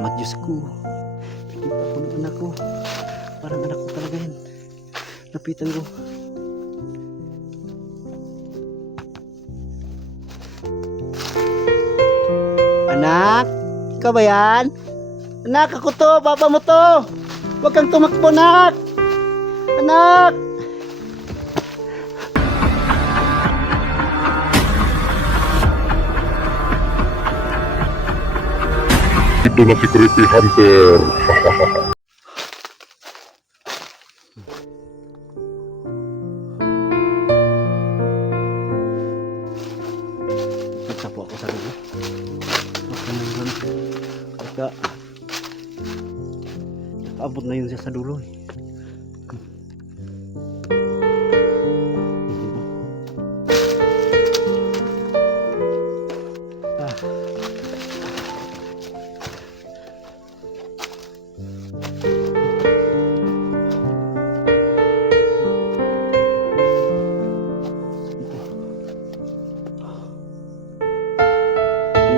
Salamat Diyos ko. Pinita ko ng anak ko. Parang anak ko talaga yan. Lapitan ko. Anak, ikaw ba yan? Anak, ako to, papa mo to. Huwag kang tumakbo, anak. Anak. Ito na security hunter. Nagsapo ako sa dulo. Pagka nakaabot na yun siya sa dulo.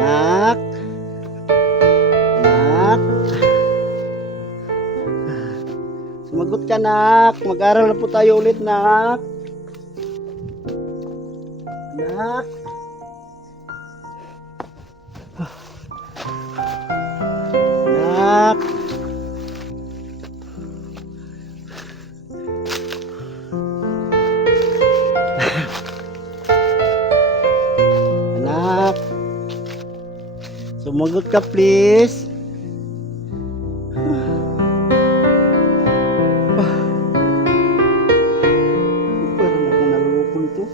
Nak, nak, sumagot ka nak, mag-aral na po tayo ulit nak. Nak, nak, anak, sumagot ka please. Parang ako naluloko nito.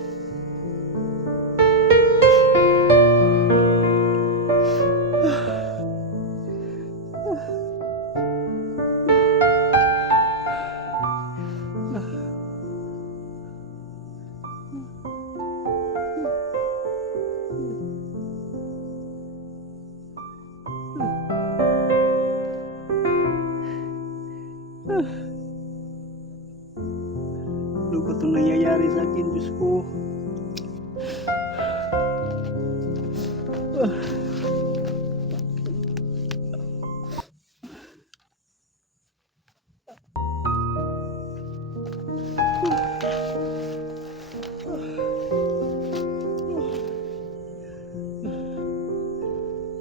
Ano ba itong nangyayari sa akin, Diyos ko?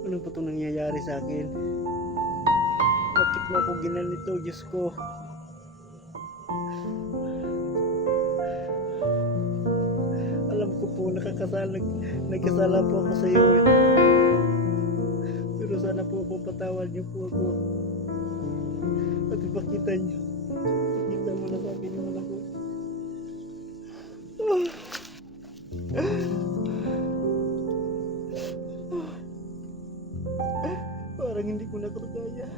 Ano ba itong nangyayari sa akin? Bakit mo ako ginanito, Diyos ko? Alam ko po nagkasala po ako sa iyo. Pero sana po patawad niyo po ako. At ipakita niyo. Ipakita mo na sa akin yung anak ko. Parang hindi ko na kaya.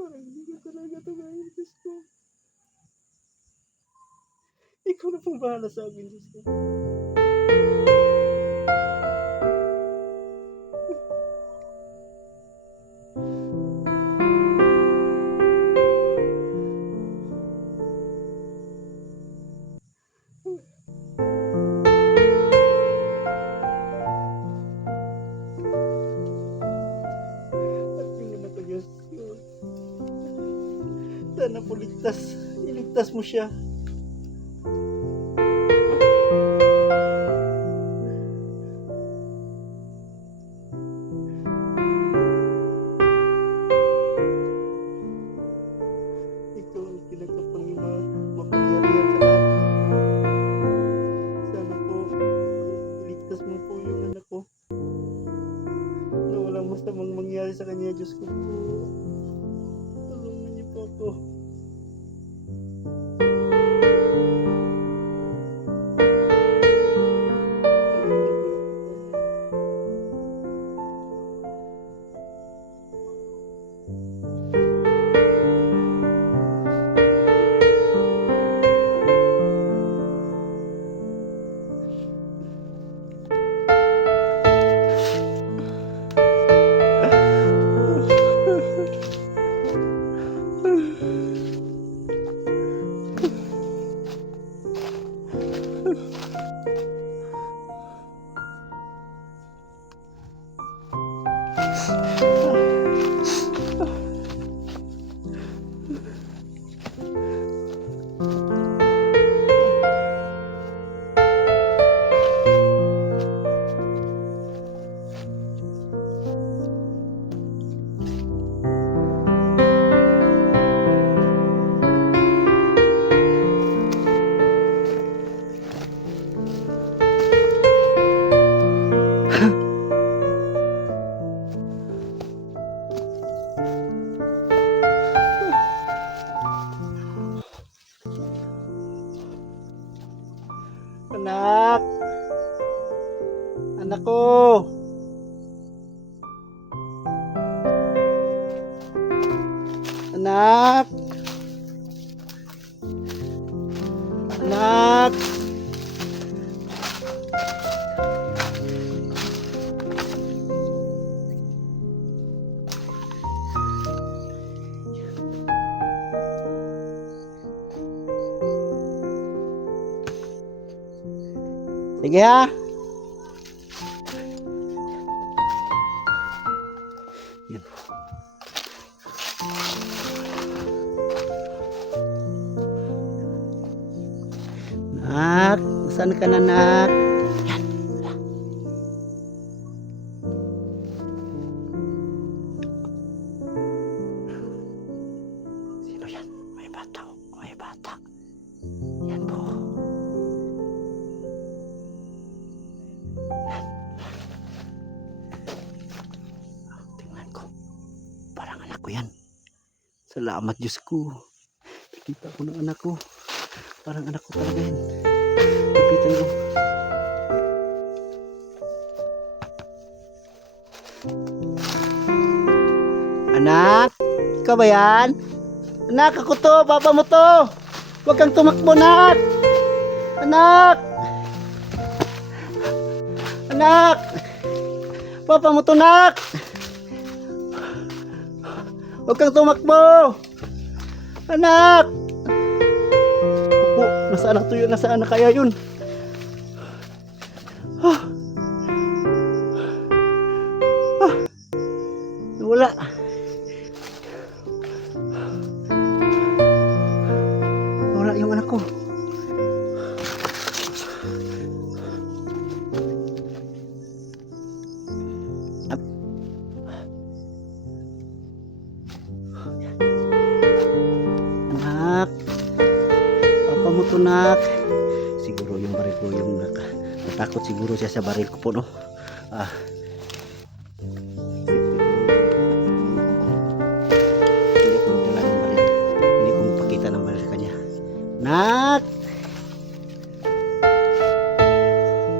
Parang hindi ko talaga ito gawin, Diyos ko. Ikaw na pong bahala sa akin, Diyos ko. At yun naman ito, Diyos ko. Sana po iligtas mo siya. Ikaw ang mapangyarihan sa lahat. Sana po iligtas mo po yung anak ko. Na walang masamang mangyari sa kanya, Diyos ko po. Tulungan niyo po ako. Anak! Anak ko! Anak! Anak! Sige ha. Yan. Nak, saan ka na, nak? Yan. Sino yan? May bata. May bata. Yan po. Tingnan ko. Parang anak ko yan. Salamat Diyos ko. Nakita ko ng anak ko. Parang anak ko talaga yan. Lapitan ko. Anak, ikaw ba yan? Anak, ako to. Baba mo to. Huwag kang tumakbo, nak. Anak. Anak. Baba mo to, nak. Huwag kang tumakbo. Anak. Opo, nasaan na to yun? Nasaan na kaya yun? Wala. Wala yung anak ko. Anak, papa mo to, nak. Siguro yung baril ko yung natakot siguro siya sa baril ko po, no? Hindi ko magdala ng baril. Hindi ko magpakita ng baril sa kanya. Nak!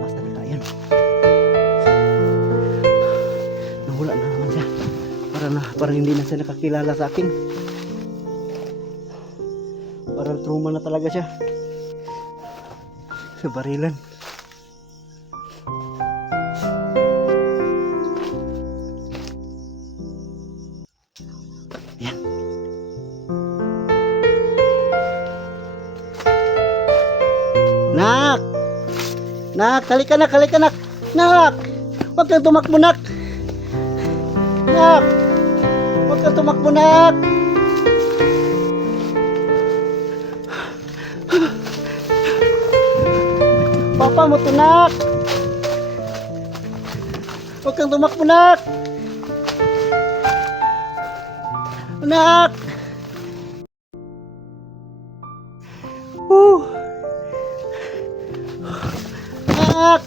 Basta na kayan. Nawala na naman siya. Parang hindi na siya nakakilala sa akin. Parang trauma na talaga siya sa barilan. Yan. Nak! Nak! Halika nak! Halika nak! Nak! Huwag kang tumakbo, nak! Nak! Huwag kang tumakbo, nak! Papa mo to, nak. Huwag kang tumakbo, nak. Anak. Anak.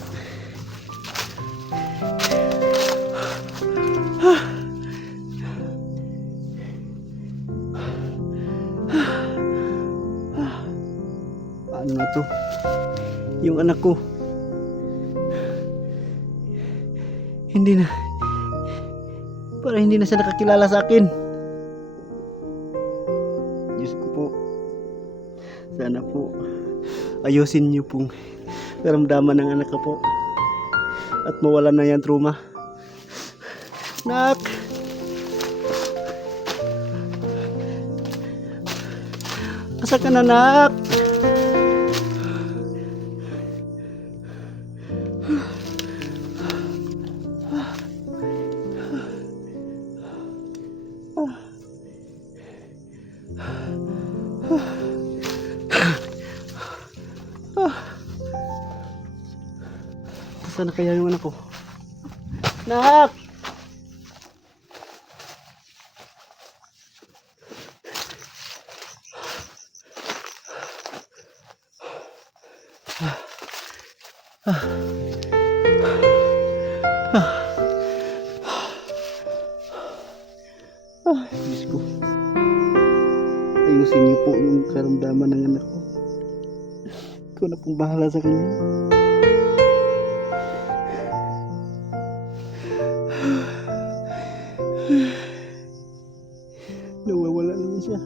Paano na to? Yung anak ko hindi na, para hindi na siya nakakilala sa akin. Diyos ko po, sana po ayusin niyo pong karamdaman ng anak ko po at mawala na yan trauma. Nak, asa ka na, nak? Saan na kaya yung anak ko? Nak! Diyos ko. Ayusin niyo po yung karamdaman ng anak ko. Ikaw na pong bahala sa kanya. Nawawala naman siya.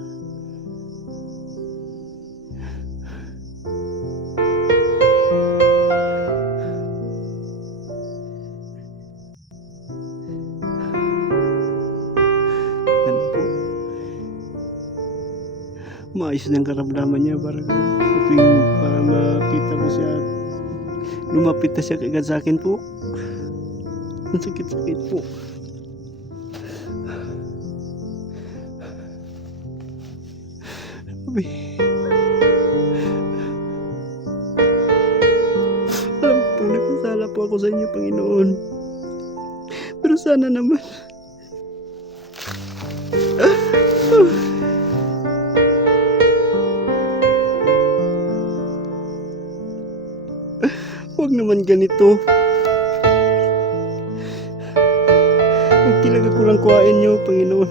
Ano po? Maayos na ang karamdaman niya para sa tuwing para makita mo siya at lumapit na siya kagad sa akin po. Ang sakit-sakit po. Sabi, alam ko pong nagkasala po ako sa inyo, Panginoon. Pero sana naman huwag naman ganito. Huwag talaga ko lang kuhain niyo, Panginoon.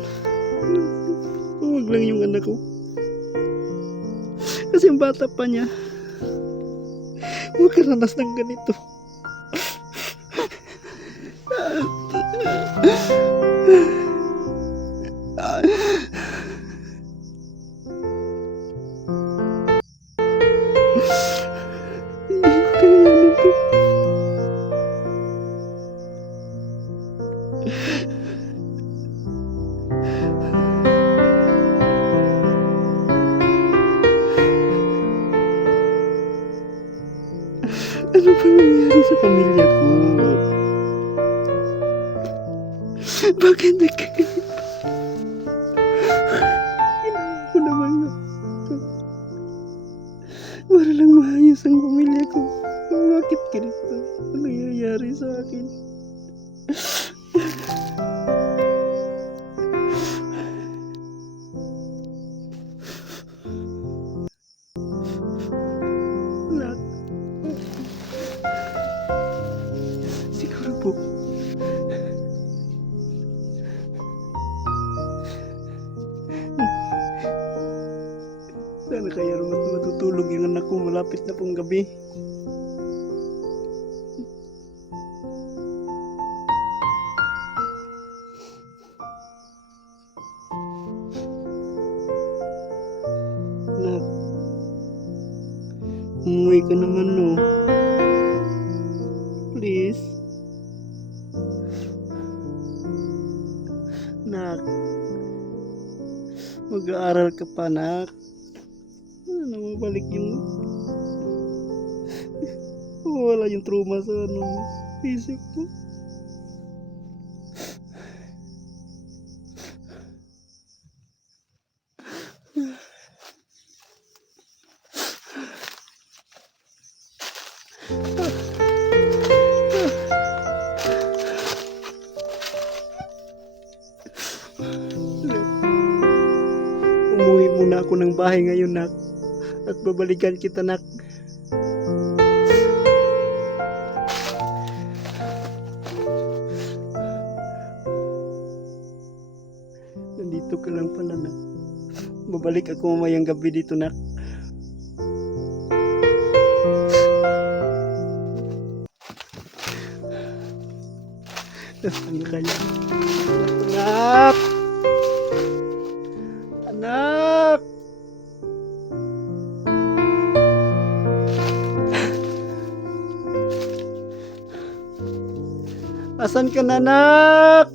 Huwag lang yung anak ko. Kasi ang bata pa niya. Huwag karanas ng ganito. Kaya nito. Ano ba nangyari sa pamilya ko? Bakit nagkaganito? Kailangan ko naman na para lang maayos ang pamilya ko. Bakit ganito? Ano nangyayari sa akin? Anak. Siguro po. Sana kaya matutulog yung anak ko, malapit na pong gabi. Anak, umuwi ka naman, no? Please. Nak, mag-aaral ka pa, nak. Ano, mabalik yung wala yung trauma sa isip ko. Umuwi muna ako ng bahay ngayon, nak. At babalikan kita, nak. Nandito ka lang pala, nak. Babalik ako mamayang gabi dito, nak. Nasaan ka kaya? Anak! Anak! Asan ka na, anak?